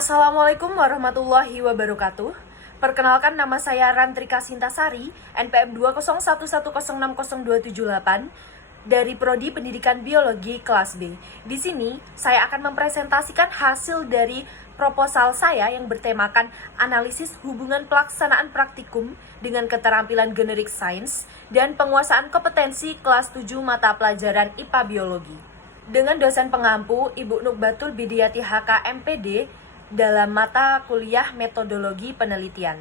Assalamualaikum warahmatullahi wabarakatuh. Perkenalkan, nama saya Rantrika Sintasari, NPM 20111060278 dari Prodi Pendidikan Biologi kelas B. Di sini saya akan mempresentasikan hasil dari proposal saya yang bertemakan analisis hubungan pelaksanaan praktikum dengan keterampilan generik sains dan penguasaan kompetensi kelas 7 mata pelajaran IPA Biologi. Dengan dosen pengampu Ibu Nukbatul Bidiyati HK MPD dalam mata kuliah metodologi penelitian.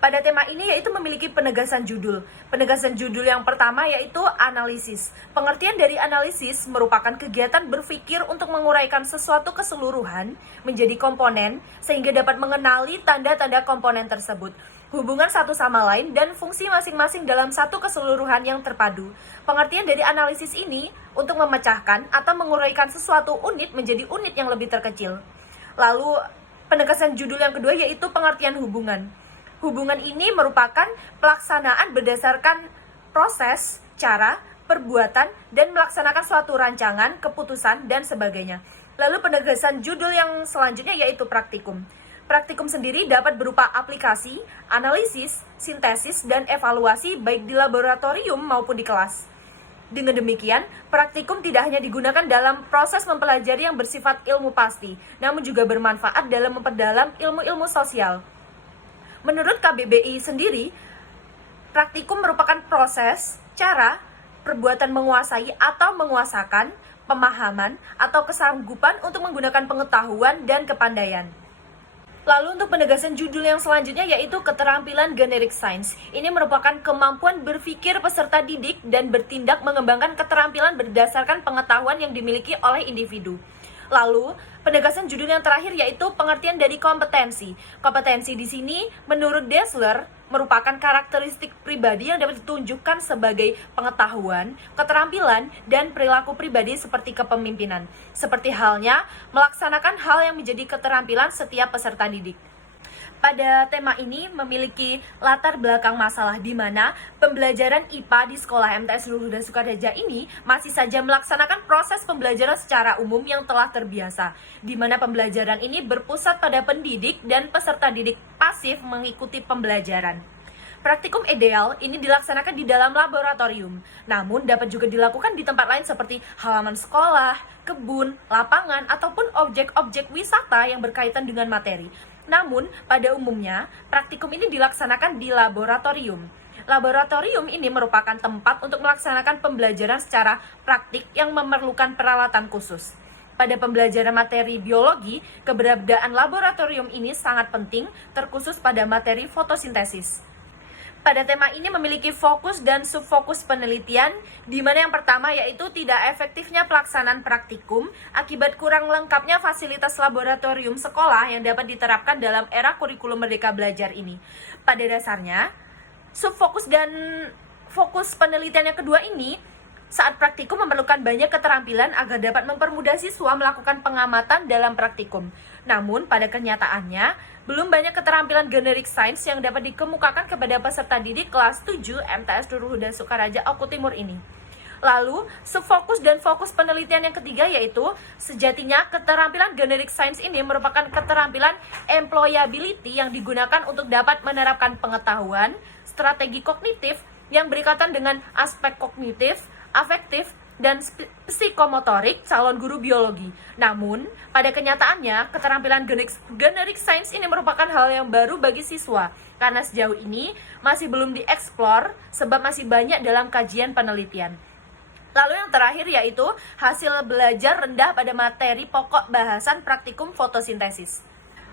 Pada tema ini yaitu memiliki penegasan judul. Penegasan judul yang pertama yaitu analisis. Pengertian dari analisis merupakan kegiatan berpikir untuk menguraikan sesuatu keseluruhan menjadi komponen sehingga dapat mengenali tanda-tanda komponen tersebut, hubungan satu sama lain, dan fungsi masing-masing dalam satu keseluruhan yang terpadu. Pengertian dari analisis ini untuk memecahkan atau menguraikan sesuatu unit menjadi unit yang lebih terkecil. Lalu penegasan judul yang kedua yaitu pengertian hubungan. Hubungan ini merupakan pelaksanaan berdasarkan proses, cara, perbuatan, dan melaksanakan suatu rancangan, keputusan, dan sebagainya. Lalu penegasan judul yang selanjutnya yaitu praktikum. Praktikum sendiri dapat berupa aplikasi, analisis, sintesis, dan evaluasi baik di laboratorium maupun di kelas. Dengan demikian, praktikum tidak hanya digunakan dalam proses mempelajari yang bersifat ilmu pasti, namun juga bermanfaat dalam memperdalam ilmu-ilmu sosial. Menurut KBBI sendiri, praktikum merupakan proses, cara, perbuatan menguasai atau menguasakan, pemahaman, atau kesanggupan untuk menggunakan pengetahuan dan kepandaian. Lalu untuk penegasan judul yang selanjutnya yaitu keterampilan generik sains. Ini merupakan kemampuan berpikir peserta didik dan bertindak mengembangkan keterampilan berdasarkan pengetahuan yang dimiliki oleh individu. Lalu, penegasan judul yang terakhir yaitu pengertian dari kompetensi. Kompetensi di sini menurut Dessler merupakan karakteristik pribadi yang dapat ditunjukkan sebagai pengetahuan, keterampilan, dan perilaku pribadi seperti kepemimpinan. Seperti halnya melaksanakan hal yang menjadi keterampilan setiap peserta didik. Pada tema ini memiliki latar belakang masalah di mana pembelajaran IPA di sekolah MTS Nurul Huda Sukareja ini masih saja melaksanakan proses pembelajaran secara umum yang telah terbiasa, di mana pembelajaran ini berpusat pada pendidik dan peserta didik pasif mengikuti pembelajaran. Praktikum ideal ini dilaksanakan di dalam laboratorium, namun dapat juga dilakukan di tempat lain seperti halaman sekolah, kebun, lapangan, ataupun objek-objek wisata yang berkaitan dengan materi. Namun, pada umumnya, praktikum ini dilaksanakan di laboratorium. Laboratorium ini merupakan tempat untuk melaksanakan pembelajaran secara praktik yang memerlukan peralatan khusus. Pada pembelajaran materi biologi, keberadaan laboratorium ini sangat penting, terkhusus pada materi fotosintesis. Pada tema ini memiliki fokus dan subfokus penelitian, di mana yang pertama yaitu tidak efektifnya pelaksanaan praktikum akibat kurang lengkapnya fasilitas laboratorium sekolah yang dapat diterapkan dalam era kurikulum Merdeka Belajar ini. Pada dasarnya, subfokus dan fokus penelitian yang kedua ini, saat praktikum memerlukan banyak keterampilan agar dapat mempermudah siswa melakukan pengamatan dalam praktikum. Namun, pada kenyataannya, belum banyak keterampilan generik sains yang dapat dikemukakan kepada peserta didik kelas 7 MTS Nurul Huda Sukareja Oku Timur ini. Lalu, subfokus dan fokus penelitian yang ketiga yaitu sejatinya keterampilan generik sains ini merupakan keterampilan employability yang digunakan untuk dapat menerapkan pengetahuan, strategi kognitif yang berkaitan dengan aspek kognitif, afektif, dan psikomotorik calon guru biologi. Namun, pada kenyataannya, keterampilan generik sains ini merupakan hal yang baru bagi siswa, karena sejauh ini masih belum dieksplor sebab masih banyak dalam kajian penelitian. Lalu yang terakhir yaitu hasil belajar rendah pada materi pokok bahasan praktikum fotosintesis.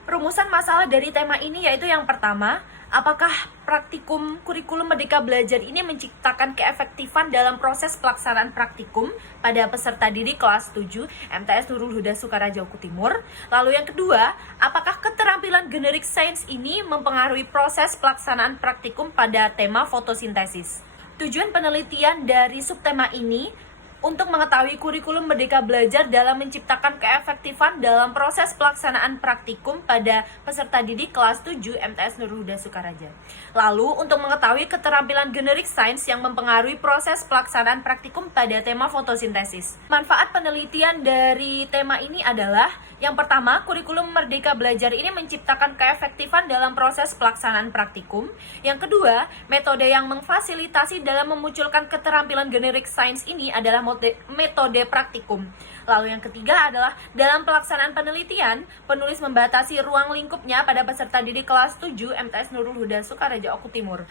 Rumusan masalah dari tema ini yaitu yang pertama, apakah praktikum kurikulum Merdeka Belajar ini menciptakan keefektifan dalam proses pelaksanaan praktikum pada peserta didik kelas 7 MTS Nurul Huda Sukareja Oku Timur? Lalu yang kedua, apakah keterampilan generik sains ini mempengaruhi proses pelaksanaan praktikum pada tema fotosintesis? Tujuan penelitian dari subtema ini Untuk mengetahui kurikulum Merdeka Belajar dalam menciptakan keefektifan dalam proses pelaksanaan praktikum pada peserta didik kelas 7 MTS Nurul Huda Sukaraja. Lalu, untuk mengetahui keterampilan generik sains yang mempengaruhi proses pelaksanaan praktikum pada tema fotosintesis. Manfaat penelitian dari tema ini adalah, yang pertama, kurikulum Merdeka Belajar ini menciptakan keefektifan dalam proses pelaksanaan praktikum. Yang kedua, metode yang memfasilitasi dalam memunculkan keterampilan generik sains ini adalah metode praktikum. Lalu yang ketiga adalah dalam pelaksanaan penelitian, penulis membatasi ruang lingkupnya pada peserta didik kelas 7 MTS Nurul Huda Sukaraja Oku Timur.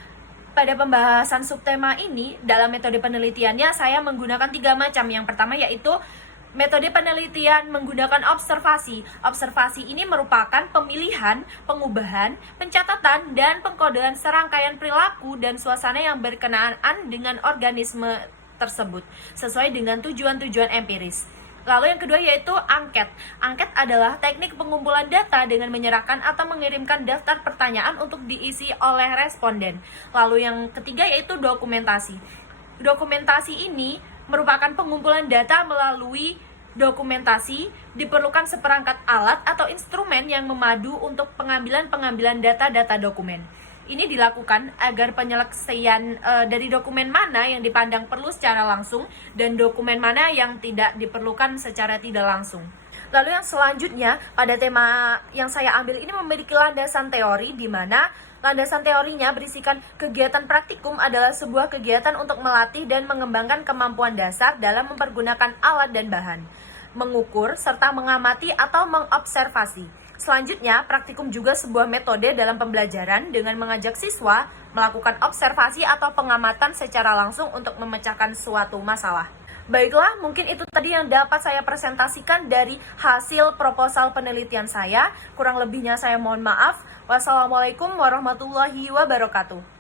Pada pembahasan subtema ini, dalam metode penelitiannya saya menggunakan 3 macam. Yang pertama yaitu metode penelitian menggunakan observasi. Observasi ini merupakan pemilihan, pengubahan, pencatatan, dan pengkodean serangkaian perilaku dan suasana yang berkenaan dengan organisme tersebut sesuai dengan tujuan-tujuan empiris. Lalu yang kedua yaitu angket. Angket adalah teknik pengumpulan data dengan menyerahkan atau mengirimkan daftar pertanyaan untuk diisi oleh responden. Lalu yang ketiga yaitu dokumentasi. Dokumentasi ini merupakan pengumpulan data melalui dokumentasi. Diperlukan seperangkat alat atau instrumen yang memadu untuk pengambilan data-data dokumen. Ini dilakukan agar penyelesaian dari dokumen mana yang dipandang perlu secara langsung dan dokumen mana yang tidak diperlukan secara tidak langsung. Lalu yang selanjutnya, pada tema yang saya ambil ini memiliki landasan teori, di mana landasan teorinya berisikan kegiatan praktikum adalah sebuah kegiatan untuk melatih dan mengembangkan kemampuan dasar dalam mempergunakan alat dan bahan, mengukur, serta mengamati atau mengobservasi. Selanjutnya, praktikum juga sebuah metode dalam pembelajaran dengan mengajak siswa melakukan observasi atau pengamatan secara langsung untuk memecahkan suatu masalah. Baiklah, mungkin itu tadi yang dapat saya presentasikan dari hasil proposal penelitian saya. Kurang lebihnya saya mohon maaf. Wassalamualaikum warahmatullahi wabarakatuh.